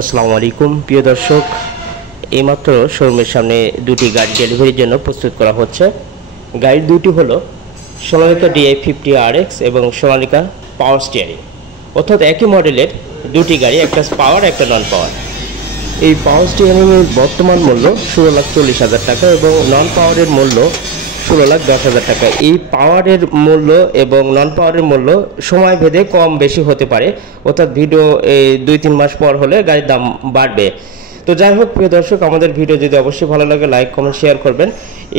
আসসালামু আলাইকুম প্রিয় দর্শক, এইমাত্র শোরুমের সামনে দুটি গাড়ি ডেলিভারির জন্য প্রস্তুত করা হচ্ছে। গাড়ি দুটি হলো সোনালিকা DI50RX এবং সোনালিকা পাওয়ার স্টিয়ারিং, অর্থাৎ একই মডেলের দুটি গাড়ি, একটা পাওয়ার একটা নন পাওয়ার। এই পাওয়ার স্টিয়ারিংয়ের বর্তমান মূল্য 16,40,000 টাকা এবং নন পাওয়ারের মূল্য 16,10,000 টাকা। এই পাওয়ারের মূল্য এবং নন পাওয়ারের মূল্য সময় ভেদে কম বেশি হতে পারে, অর্থাৎ ভিডিও এই 2-3 মাস পর হলে গাড়ির দাম বাড়বে। তো যাই হোক প্রিয় দর্শক, আমাদের ভিডিও যদি অবশ্যই ভালো লাগে লাইক কমেন্ট শেয়ার করবেন।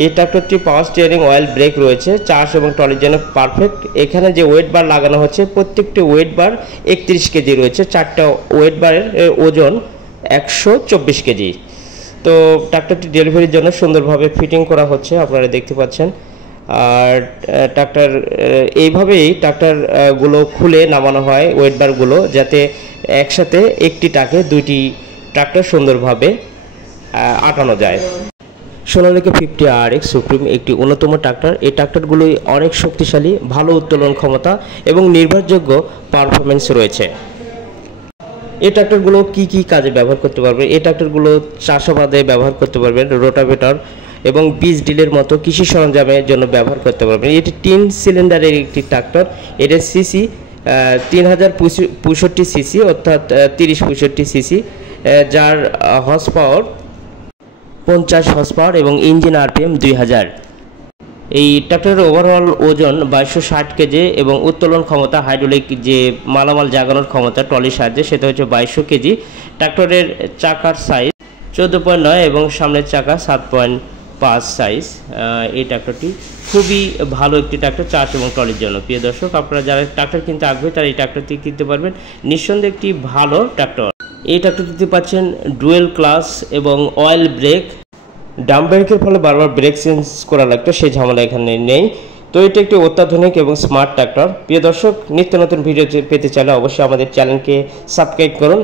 এই ট্রাক্টরটি পাওয়ার স্টিয়ারিং অয়েল ব্রেক রয়েছে, চাষ এবং ট্রলির জন্য পারফেক্ট। এখানে যে ওয়েট বার লাগানো হচ্ছে প্রত্যেকটি ওয়েট বার 31 কেজি রয়েছে, 4টা ওয়েট বারের ওজন 124 কেজি। তো ট্রাক্টরটি ডেলিভারির জন্য সুন্দরভাবে ফিটিং করা হচ্ছে, আপনারা দেখতে পাচ্ছেন। আর ট্রাক্টর এইভাবেই ট্রাক্টরগুলো খুলে নামানো হয়, ওয়েট বারগুলো, যাতে একসাথে একটি ট্রাকে দুইটি ট্রাক্টর সুন্দরভাবে আটানো যায়। সোনালিকা 50RX সুপ্রিম একটি অন্যতম ট্রাক্টর। এই ট্রাক্টরগুলোই অনেক শক্তিশালী, ভালো উত্তোলন ক্ষমতা এবং নির্ভরযোগ্য পারফরমেন্স রয়েছে। এই ট্রাক্টরগুলো কি কাজে ব্যবহার করতে পারবেন? এই ট্রাক্টরগুলো চাষাবাদে ব্যবহার করতে পারবেন, রোটাভেটর এবং বীজ ডিলের মতো কৃষি সরঞ্জামের জন্য ব্যবহার করতে পারবেন। এটি 3 সিলিন্ডারের একটি ট্রাক্টর। এটার সিসি 3065 সিসি, অর্থাৎ 3065 সিসি, যার হর্স পাওয়ার 50 হর্স পাওয়ার এবং ইঞ্জিন RPM 2000। এই ট্রাক্টরের ওভারঅল ওজন 2260 কেজি এবং উত্তোলন ক্ষমতা, হাইড্রোলিক যে মালামাল জাগানোর ক্ষমতা ট্রলির সাহায্যে, সেটা হচ্ছে 2200 কেজি। ট্রাক্টরের চাকার সাইজ 14.9 এবং সামনের চাকা 7.5 সাইজ। এই ট্রাক্টরটি খুবই ভালো একটি ট্রাক্টর চাষ এবং ট্রলির জন্য। প্রিয় দর্শক, আপনারা যারা ট্রাক্টর কিনতে আগ্রহী তারা এই ট্রাক্টরটি কিনতে পারবেন, নিঃসন্দেহে একটি ভালো ট্রাক্টর। এই ট্রাক্টরটিতে পাচ্ছেন ডুয়েল ক্লাস এবং অয়েল ব্রেক। ডাম্প ব্রেকের ফলে বারবার ব্রেক চেঞ্জ করা লাগতো, সেই ঝামেলা এখানে নেই। তো এটি একটি অত্যাধুনিক এবং স্মার্ট ট্রাক্টর। প্রিয় দর্শক, নিত্য নতুন ভিডিও পেতে চাইলে অবশ্যই আমাদের চ্যানেলকে সাবস্ক্রাইব করুন।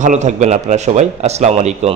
ভালো থাকবেন আপনারা সবাই। আসসালামু আলাইকুম।